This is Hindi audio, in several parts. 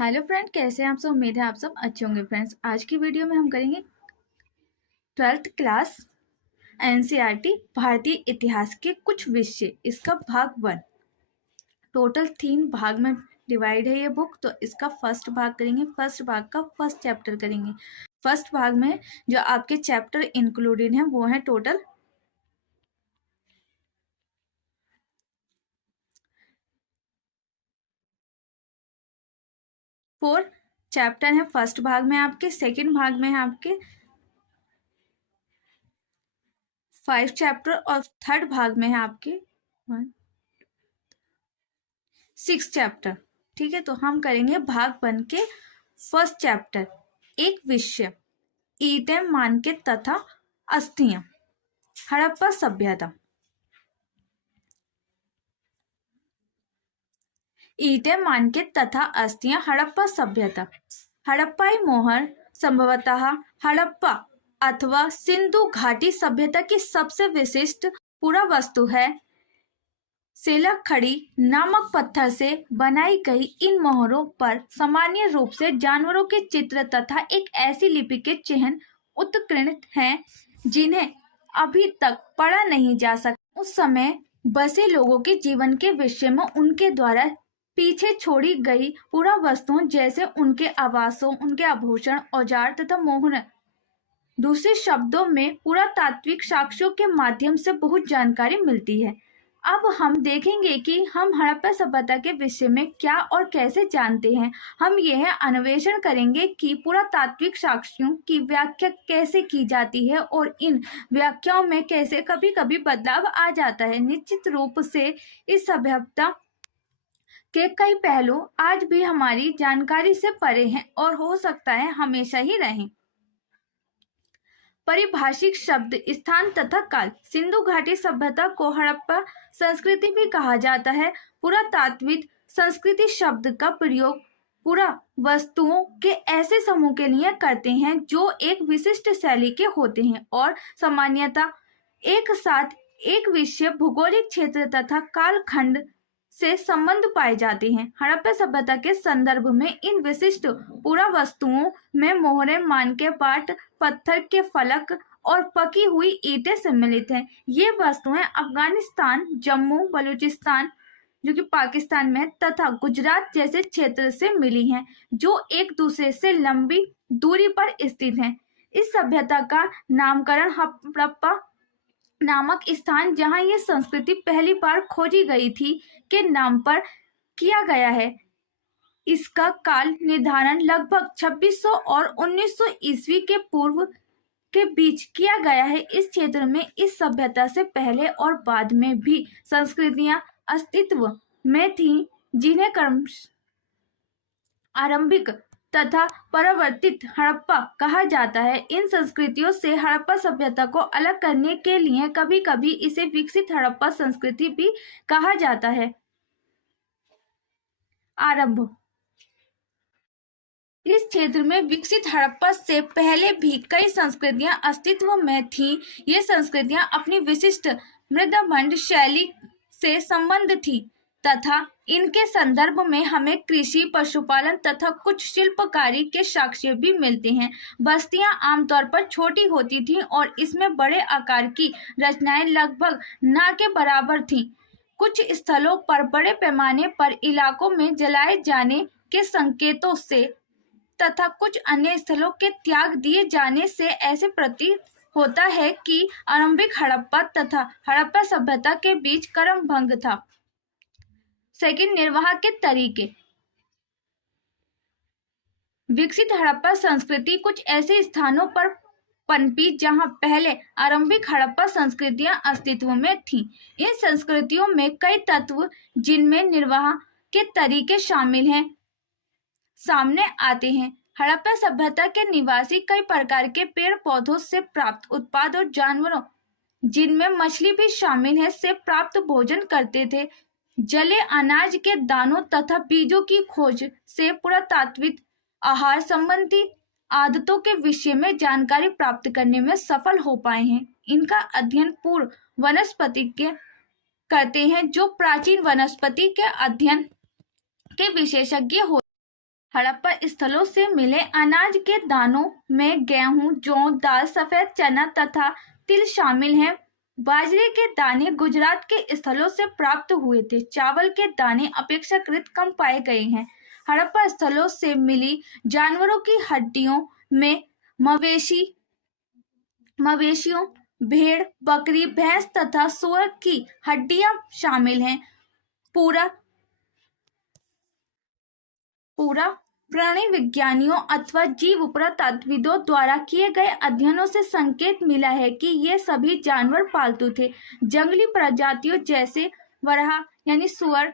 हेलो फ्रेंड, कैसे हैं आप सब। उम्मीद है आप सब अच्छे होंगे। फ्रेंड्स, आज की वीडियो में हम करेंगे 12th क्लास एनसीईआरटी भारतीय इतिहास के कुछ विषय। इसका भाग 1। टोटल 3 भाग में डिवाइड है ये बुक। तो इसका फर्स्ट भाग करेंगे। फर्स्ट भाग का फर्स्ट चैप्टर करेंगे। फर्स्ट भाग में जो आपके चैप्टर इंक्लूडेड हैं वो हैं टोटल 4 चैप्टर हैं। फर्स्ट भाग में आपके, सेकेंड भाग में है आपके 5 चैप्टर और थर्ड भाग में है आपके 6 चैप्टर। ठीक है, तो हम करेंगे भाग 1 के फर्स्ट चैप्टर। एक विषय, ईंटें, मानके तथा अस्थियां, हड़प्पा सभ्यता। ईंटें, मानके तथा अस्थियां, हड़प्पा सभ्यता। हड़प्पाई मोहर संभवतः हड़प्पा अथवा सिंधु घाटी सभ्यता की सबसे विशिष्ट पुरावस्तु है। सेलक खड़ी नामक पत्थर से बनाई गई इन मोहरों पर सामान्य रूप से जानवरों के चित्र तथा एक ऐसी लिपि के चिन्ह उत्कीर्णित हैं जिन्हें अभी तक पढ़ा नहीं जा सका। उस समय बसे लोगों के जीवन के विषय में उनके द्वारा पीछे छोड़ी गई पुरावस्तुओं जैसे उनके आवासों, उनके आभूषण, औजार तथा मोहर, दूसरे शब्दों में पुरातात्विक साक्ष्यों के माध्यम से बहुत जानकारी मिलती है। अब हम देखेंगे कि हम हड़प्पा सभ्यता के विषय में क्या और कैसे जानते हैं। हम यह अन्वेषण करेंगे कि पुरातात्विक साक्ष्यों की व्याख्या कैसे की जाती है और इन व्याख्याओं में कैसे कभी कभी बदलाव आ जाता है। निश्चित रूप से इस सभ्यता के कई पहलू आज भी हमारी जानकारी से परे हैं और हो सकता है हमेशा ही रहें। परिभाषिक शब्द, स्थान तथा काल। सिंधु घाटी सभ्यता को हड़प्पा संस्कृति भी कहा जाता है। पुरातात्विक संस्कृति शब्द का प्रयोग पुरा वस्तुओं के ऐसे समूह के लिए करते हैं जो एक विशिष्ट शैली के होते हैं और सामान्यतः एक साथ एक विषय, भौगोलिक क्षेत्र तथा कालखंड से संबंध पाए जाते हैं। हड़प्पा सभ्यता के संदर्भ में इन विशिष्ट पुरावस्तुओं में मोहरें, मानके, पाट, पत्थर के फलक और पकी हुई ईंटें सम्मिलित हैं। ये वस्तुएं अफगानिस्तान, जम्मू, बलूचिस्तान जो कि पाकिस्तान में, तथा गुजरात जैसे क्षेत्र से मिली हैं जो एक दूसरे से लंबी दूरी पर स्थित हैं। इस सभ्यता का नामकरण हड़प्पा नामक स्थान जहां ये संस्कृति पहली बार खोजी गई थी के नाम पर किया गया है। इसका काल निर्धारण लगभग 2600 और 1900 ईस्वी के पूर्व के बीच किया गया है। इस क्षेत्र में इस सभ्यता से पहले और बाद में भी संस्कृतियां अस्तित्व में थीं जिन्हें क्रमश आरंभिक तथा परिवर्तित हड़प्पा कहा जाता है। इन संस्कृतियों से हड़प्पा सभ्यता को अलग करने के लिए कभी कभी इसे विकसित हड़प्पा संस्कृति भी कहा जाता है। आरंभ, इस क्षेत्र में विकसित हड़प्पा से पहले भी कई संस्कृतियां अस्तित्व में थीं। ये संस्कृतियां अपनी विशिष्ट मृदमंड शैली से संबद्ध थीं तथा इनके संदर्भ में हमें कृषि, पशुपालन तथा कुछ शिल्पकारी के साक्ष्य भी मिलते हैं। बस्तियां आमतौर पर छोटी होती थीं और इसमें बड़े आकार की रचनाएं लगभग न के बराबर थीं। कुछ स्थलों पर बड़े पैमाने पर इलाकों में जलाए जाने के संकेतों से तथा कुछ अन्य स्थलों के त्याग दिए जाने से ऐसे प्रतीत होता है कि आरंभिक हड़प्पा तथा हड़प्पा सभ्यता के बीच क्रमभंग था। सेकंड, निर्वाह के तरीके। विकसित हड़प्पा संस्कृति कुछ ऐसे स्थानों पर पनपी जहां पहले आरंभिक हड़प्पा संस्कृतियां अस्तित्व में थीं। इन संस्कृतियों में कई तत्व जिनमें निर्वाह के तरीके शामिल हैं सामने आते हैं। हड़प्पा सभ्यता के निवासी कई प्रकार के पेड़ पौधों से प्राप्त उत्पाद और जानवरों, जिनमें मछली भी शामिल है, से प्राप्त भोजन करते थे। जले अनाज के दानों तथा बीजों की खोज से पुरातात्विक आहार संबंधी आदतों के विषय में जानकारी प्राप्त करने में सफल हो पाए हैं। इनका अध्ययन पूर्व वनस्पति के करते हैं जो प्राचीन वनस्पति के अध्ययन के विशेषज्ञ हो हड़प्पा स्थलों से मिले अनाज के दानों में गेहूं, जौ, दाल, सफेद चना तथा तिल शामिल हैं। बाजरे के दाने गुजरात के स्थलों से प्राप्त हुए थे। चावल के दाने अपेक्षाकृत कम पाए गए हैं। हड़प्पा स्थलों से मिली जानवरों की हड्डियों में मवेशियों, भेड़, बकरी, भैंस तथा सूअर की हड्डियां शामिल हैं। पूरा प्राणी विज्ञानियों अथवा जीव पुरातत्वविदों द्वारा किए गए अध्ययनों से संकेत मिला है कि ये सभी जानवर पालतू थे। जंगली प्रजातियों जैसे वराह यानी सुअर,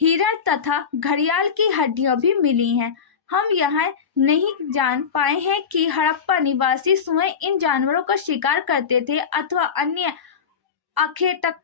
हिरण तथा घड़ियाल की हड्डियां भी मिली हैं। हम यह नहीं जान पाए हैं कि हड़प्पा निवासी स्वयं इन जानवरों का शिकार करते थे अथवा अन्य अखेटक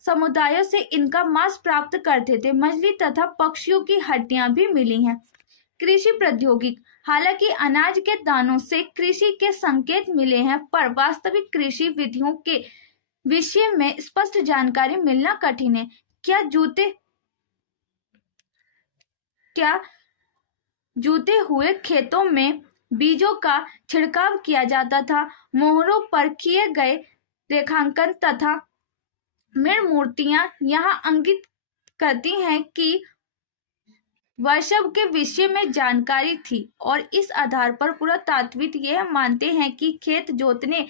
समुदायों से इनका मांस प्राप्त करते थे। मछली तथा पक्षियों की हड्डियां भी मिली हैं। कृषि प्रौद्योगिकी, हालांकि अनाज के दानों से कृषि के संकेत मिले हैं, पर वास्तविक कृषि विधियों के विषय में स्पष्ट जानकारी मिलना कठिन है। क्या जूते हुए खेतों में बीजों का छिड़काव किया जाता था। मोहरों पर किए गए रेखांकन तथा मृण मूर्तियां यहाँ अंकित करती हैं कि वर्षभ के विषय में जानकारी थी और इस आधार पर पुरातात्विद यह मानते हैं कि खेत जोतने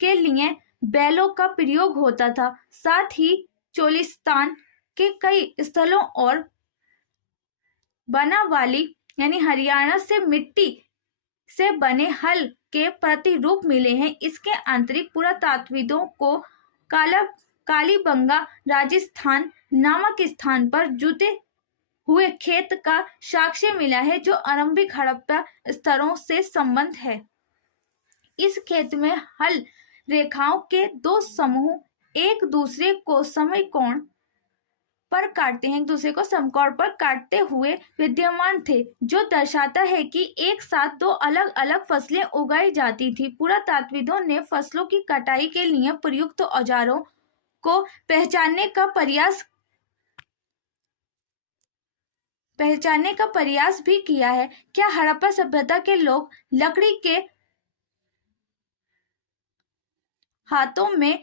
के लिए बैलों का प्रयोग होता था। साथ ही चोलिस्तान के कई स्थलों और बनावाली यानी हरियाणा से मिट्टी से बने हल के प्रतिरूप मिले हैं। इसके आंतरिक पुरातात्विदों को कालीबंगा राजस्थान नामक स्थान पर जुते हुए खेत का साक्ष्य मिला है, जो आरंभिक हड़प्पा स्तरों से संबंध है। इस खेत में हल रेखाओं के दो समूह एक दूसरे को समकोण पर काटते हुए विद्यमान थे, जो दर्शाता है कि एक साथ दो अलग अलग फसलें उगाई जाती थी। पुरातात्विदों ने फसलों की कटाई के लिए प्रयुक्त औजारों को पहचानने का प्रयास भी किया है। क्या हड़प्पा सभ्यता के लोग लकड़ी के हाथों में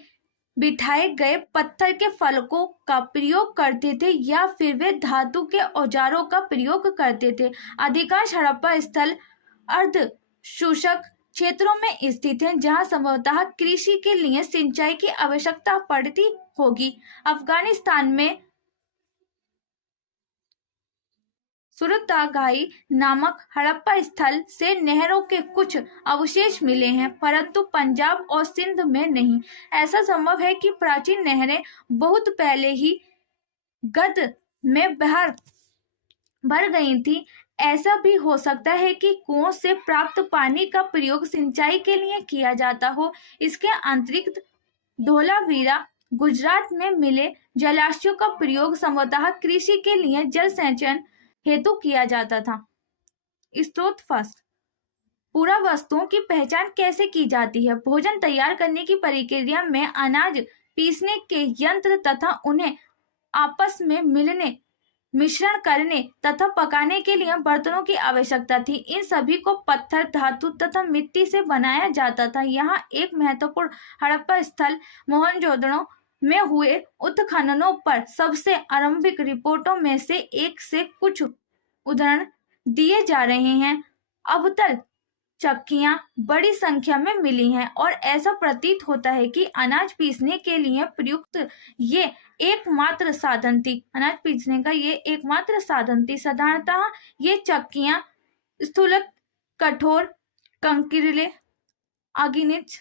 बिठाए गए पत्थर के फलकों का प्रयोग करते थे या फिर वे धातु के औजारों का प्रयोग करते थे? अधिकांश हड़प्पा स्थल अर्ध शुष्क क्षेत्रों में स्थित हैं, जहां संभवतः कृषि के लिए सिंचाई की आवश्यकता पड़ती होगी। अफगानिस्तान में सुरतागाई नामक हड़प्पा स्थल से नहरों के कुछ अवशेष मिले हैं, परंतु पंजाब और सिंध में नहीं। ऐसा संभव है कि प्राचीन नहरें बहुत पहले ही गद में भर गई थी। ऐसा भी हो सकता है कि कुओं से प्राप्त पानी का प्रयोग सिंचाई के लिए किया जाता हो। इसके अतिरिक्त धोलावीरा गुजरात में मिले जलाशयों का प्रयोग संभवतः कृषि के लिए जल संचयन हेतु किया जाता था। स्रोत फर्स्ट, पूरा वस्तुओं की पहचान कैसे की जाती है? भोजन तैयार करने की प्रक्रिया में अनाज पीसने के यंत्र तथा उन्हें आपस में मिश्रण करने तथा पकाने के लिए बर्तनों की आवश्यकता थी। इन सभी को पत्थर, धातु तथा मिट्टी से बनाया जाता था। यहाँ एक महत्वपूर्ण हड़प्पा स्थल मोहनजोदड़ो में हुए उत्खननों पर सबसे आरंभिक रिपोर्टों में से एक से कुछ उदाहरण दिए जा रहे हैं। अवतल चक्कियां बड़ी संख्या में मिली हैं और ऐसा प्रतीत होता है कि अनाज पीसने के लिए प्रयुक्त ये एकमात्र साधन थी। अनाज पीसने का ये एकमात्र साधन थी। साधारणतः ये चक्कियां स्थूलक, कठोर, कंकीले, अग्निज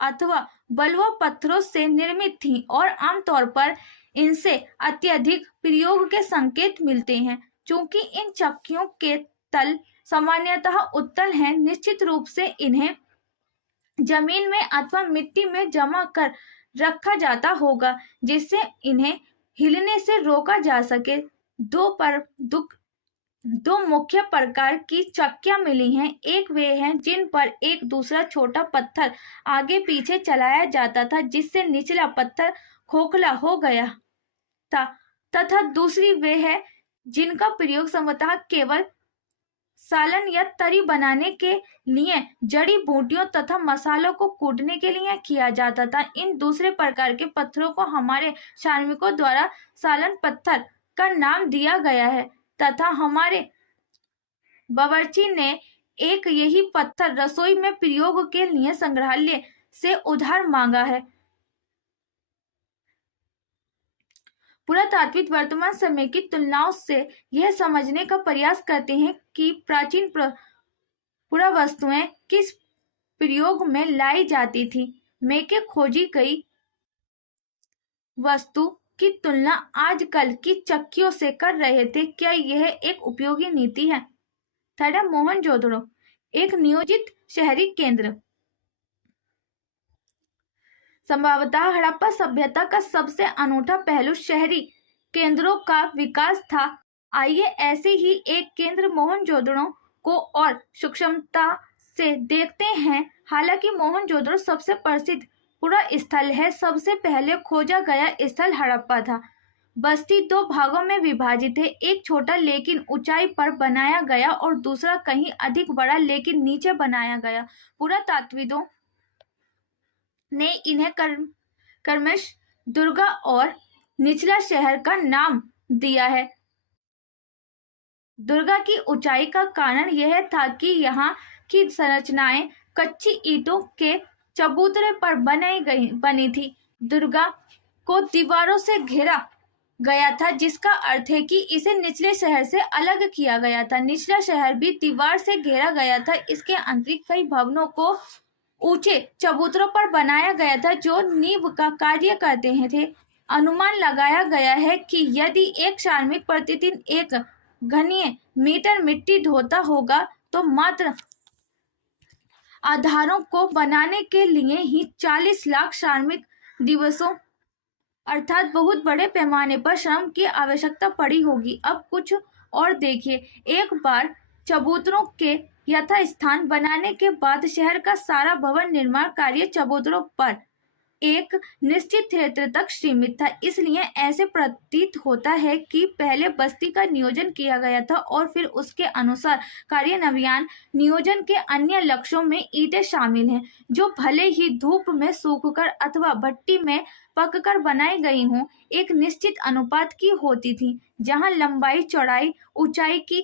अथवा बलुआ पत्थरों से निर्मित थीं और आमतौर पर इनसे अत्यधिक प्रयोग के संकेत मिलते हैं। चूंकि इन चक्कियों के तल सामान्यतः उत्तल हैं, निश्चित रूप से इन्हें जमीन में अथवा मिट्टी में जमा कर रखा जाता होगा, जिससे इन्हें हिलने से रोका जा सके। दो मुख्य प्रकार की चक्कियां मिली हैं। एक वे हैं जिन पर एक दूसरा छोटा पत्थर आगे पीछे चलाया जाता था, जिससे निचला पत्थर खोखला हो गया था, तथा दूसरी वे है जिनका प्रयोग संभवतः केवल सालन या तरी बनाने के लिए जड़ी बूटियों तथा मसालों को कूटने के लिए किया जाता था। इन दूसरे प्रकार के पत्थरों को हमारे श्रमिकों द्वारा सालन पत्थर का नाम दिया गया है तथा हमारे बावर्ची ने एक यही पत्थर रसोई में प्रयोग के लिए संग्रहालय से उधार मांगा है। पुरातात्विक वर्तमान समय की तुलनाओं से यह समझने का प्रयास करते हैं कि प्राचीन पुरावस्तुएं किस प्रयोग में लाई जाती थी। मेके खोजी गई वस्तु की तुलना आजकल की चक्कियों से कर रहे थे। क्या यह एक उपयोगी नीति है? थर्ड, मोहनजोदड़ो एक नियोजित शहरी केंद्र। संभवतः हड़प्पा सभ्यता का सबसे अनूठा पहलू शहरी केंद्रों का विकास था। आइए ऐसे ही एक केंद्र मोहनजोदड़ो को और सूक्ष्मता से देखते हैं। हालांकि मोहनजोदड़ो सबसे प्रसिद्ध पूरा स्थल है, सबसे पहले खोजा गया स्थल हड़प्पा था। बस्ती दो भागों में विभाजित है, एक छोटा लेकिन ऊंचाई पर बनाया गया और दूसरा कहीं अधिक बड़ा लेकिन नीचे बनाया गया। पुरातात्विदों ने इन्हें क्रमश दुर्गा और निचला शहर का नाम दिया है। दुर्गा की ऊंचाई का कारण यह था कि यहाँ की संरचनाएं कच्ची ईंटों के चबूतरे पर बनी थी। दुर्गा को दीवारों से घेरा गया था, जिसका अर्थ है कि इसे निचले शहर से अलग किया गया था। निचला शहर भी दीवार से घेरा गया था। इसके अतिरिक्त कई भवनों को ऊंचे चबूतरों पर बनाया गया था जो नींव का कार्य करते थे। अनुमान लगाया गया है कि यदि एक श्रमिक प्रतिदिन 1 घनीय मीटर मिट्टी ढोता होगा तो मात्र आधारों को बनाने के लिए ही 40 लाख श्रमिक दिवसों अर्थात बहुत बड़े पैमाने पर श्रम की आवश्यकता पड़ी होगी। अब कुछ और देखिए। एक बार चबूतरों के यथास्थान बनाने के बाद शहर का सारा भवन निर्माण कार्य चबूतरों पर एक निश्चित क्षेत्र तक सीमित था। इसलिए ऐसे प्रतीत होता है कि पहले बस्ती का नियोजन किया गया था और फिर उसके अनुसार कार्यान्वयन नियोजन के अन्य लक्ष्यों में ईंटें शामिल हैं, जो भले ही धूप में सूखकर अथवा भट्टी में पककर बनाई गई हों, एक निश्चित अनुपात की होती थी, जहां लंबाई चौड़ाई ऊंचाई की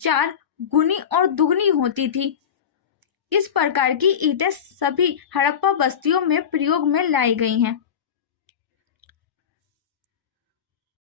4 गुनी और दुगनी होती थी। इस प्रकार की ईंटें सभी हड़प्पा बस्तियों में प्रयोग में लाई गई हैं।